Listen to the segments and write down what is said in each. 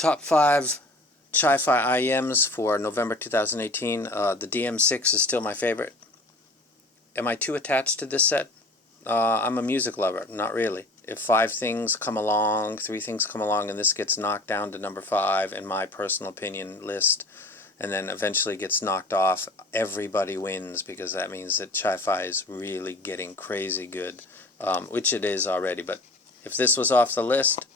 Top 5 Chi-Fi IEMs for November 2018. The DM6 is still my favorite. Am I too attached to this set? I'm a music lover. Not really. If 3 things come along, and this gets knocked down to number 5 in my personal opinion list, and then eventually gets knocked off, everybody wins, because that means that Chi-Fi is really getting crazy good, which it is already. But if this was off the list,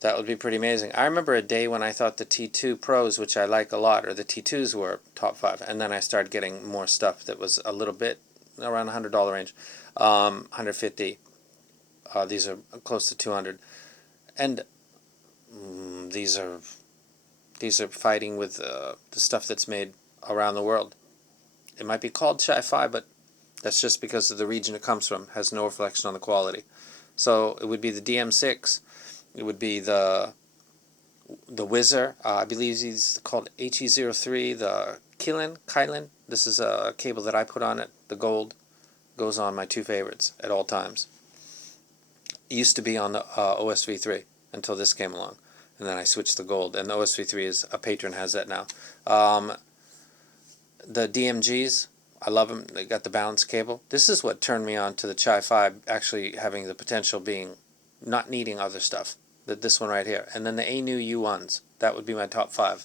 that would be pretty amazing. I remember a day when I thought the T2 Pros, which I like a lot, or the T2s were top 5, and then I started getting more stuff that was a little bit around $100 range, 150. These are close to 200, and these are fighting with the stuff that's made around the world. It might be called Chi-Fi, but that's just because of the region it comes from. It has no reflection on the quality. So it would be the DM6. It would be the Whizzer. I believe he's called HE03. The Kylin. This is a cable that I put on it. The gold goes on my 2 favorites at all times. It used to be on the OSV3 until this came along, and then I switched to gold. And the OSV3 is a patron has that now. The DMGs, I love them. They got the balance cable. This is what turned me on to the Chi-Fi actually having the potential being not needing other stuff. This one right here. And then the A-New U1s. That would be my top 5.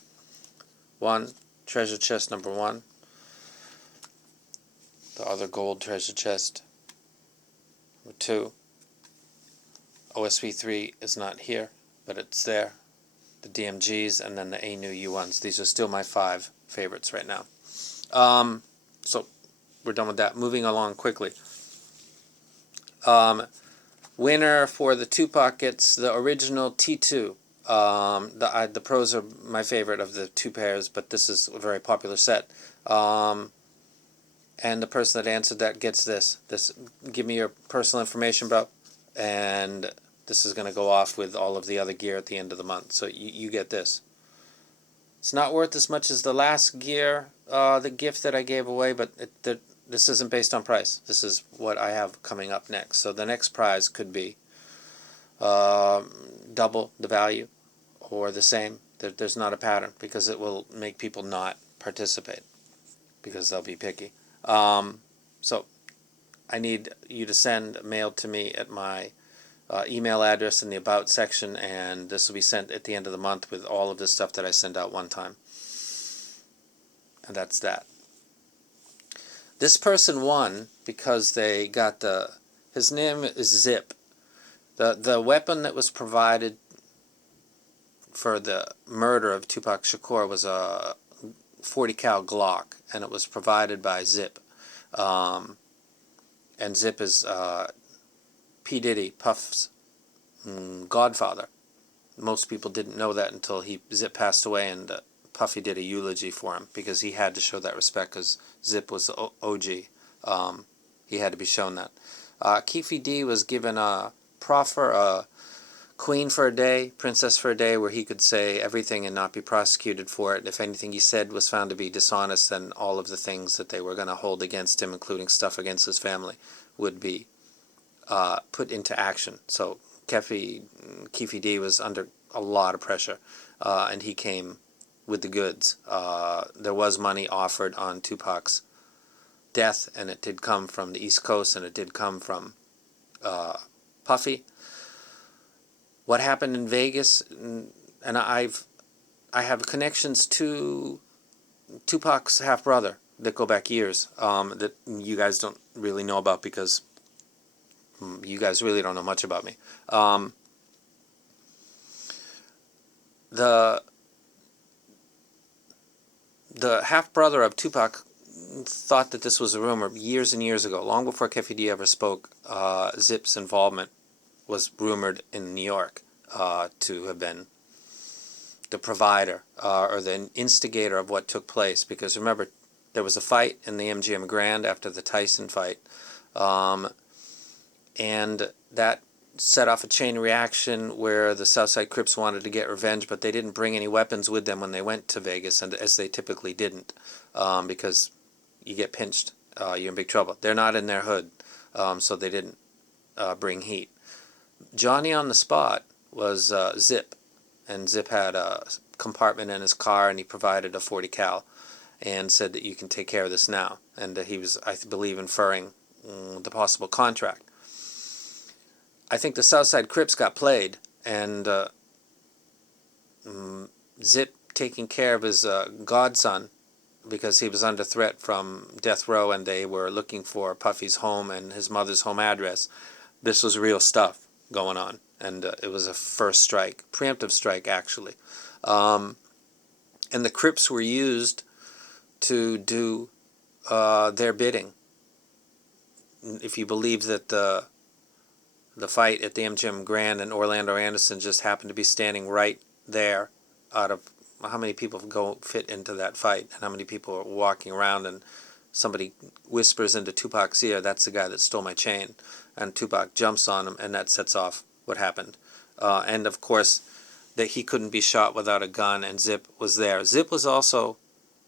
1, treasure chest number 1. The other gold treasure chest. Number 2. OSV3 is not here, but it's there. The DMGs and then the A-New U1s. These are still my 5 favorites right now. So we're done with that. Moving along quickly. Winner for the 2 pockets, the original T2. The Pros are my favorite of the 2 pairs, but this is a very popular set. And the person that answered that gets this. Give me your personal information, bro. And this is going to go off with all of the other gear at the end of the month. So you get this. It's not worth as much as the last gear, the gift that I gave away, but this isn't based on price. This is what I have coming up next. So the next prize could be double the value or the same. There's not a pattern, because it will make people not participate because they'll be picky. So I need you to send mail to me at my email address in the About section, and this will be sent at the end of the month with all of the stuff that I send out one time. And that's that. This person won because they got his name is Zip. The weapon that was provided for the murder of Tupac Shakur was a 40 cal Glock, and it was provided by Zip. And Zip is P. Diddy, Puff's godfather. Most people didn't know that until Zip passed away, and Puffy did a eulogy for him, because he had to show that respect, because Zip was the OG. He had to be shown that. Keefe D was given a proffer, a queen for a day, princess for a day, where he could say everything and not be prosecuted for it. If anything he said was found to be dishonest, then all of the things that they were going to hold against him, including stuff against his family, would be put into action. So Keefe D was under a lot of pressure, and he came with the goods. There was money offered on Tupac's death, and it did come from the East Coast, and it did come from Puffy. What happened in Vegas, and I have connections to Tupac's half-brother that go back years, that you guys don't really know about, because you guys really don't know much about me. The half-brother of Tupac thought that this was a rumor years and years ago, long before Keefe D ever spoke. Zip's involvement was rumored in New York to have been the provider or the instigator of what took place, because remember, there was a fight in the MGM Grand after the Tyson fight, and that set off a chain reaction where the Southside Crips wanted to get revenge, but they didn't bring any weapons with them when they went to Vegas, and as they typically didn't, because you get pinched, you're in big trouble. They're not in their hood, so they didn't bring heat. Johnny on the spot was Zip, and Zip had a compartment in his car, and he provided a 40 cal and said that you can take care of this now. And he was, I believe, inferring the possible contract. I think the Southside Crips got played, and Zip taking care of his godson, because he was under threat from death row and they were looking for Puffy's home and his mother's home address. This was real stuff going on, and it was a first strike, preemptive strike actually. And the Crips were used to do their bidding. If you believe that the fight at the MGM Grand and Orlando Anderson just happened to be standing right there, out of how many people fit into that fight, and how many people are walking around, and somebody whispers into Tupac's ear, "That's the guy that stole my chain," and Tupac jumps on him, and that sets off what happened. And of course, that he couldn't be shot without a gun, and Zip was there. Zip was also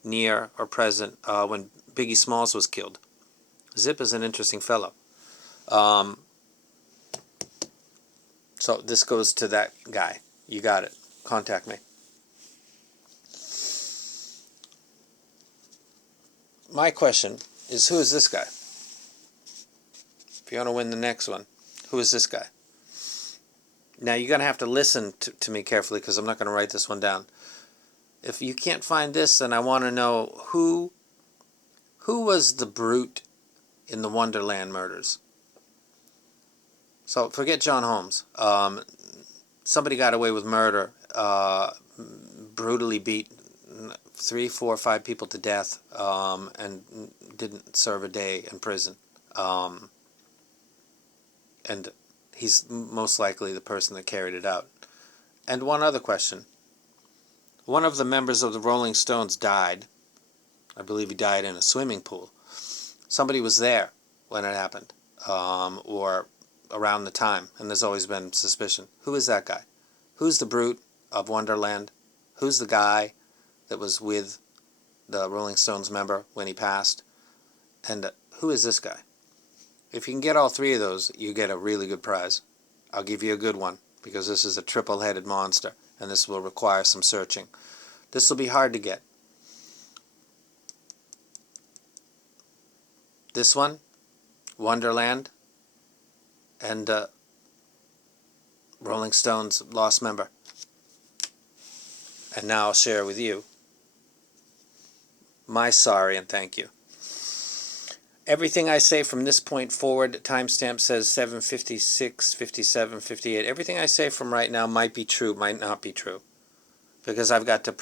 near or present when Biggie Smalls was killed. Zip is an interesting fellow. So this goes to that guy. You got it. Contact me. My question is, who is this guy? If you want to win the next one, who is this guy? Now you're going to have to listen to me carefully, because I'm not going to write this one down. If you can't find this, then I want to know who was the brute in the Wonderland murders. So forget John Holmes. Somebody got away with murder, brutally beat 3, 4, 5 people to death, and didn't serve a day in prison. And he's most likely the person that carried it out. And one other question. One of the members of the Rolling Stones died. I believe he died in a swimming pool. Somebody was there when it happened, or around the time, and there's always been suspicion. Who is that guy? Who's the brute of Wonderland? Who's the guy that was with the Rolling Stones member when he passed? And who is this guy? If you can get all 3 of those, you get a really good prize. I'll give you a good one, because this is a triple-headed monster, and this will require some searching. This will be hard to get. This one, Wonderland, and Rolling Stones lost member. And now I'll share with you my sorry and thank you. Everything I say from this point forward, timestamp says 7:56, 57, 58. Everything I say from right now might be true, might not be true, because I've got to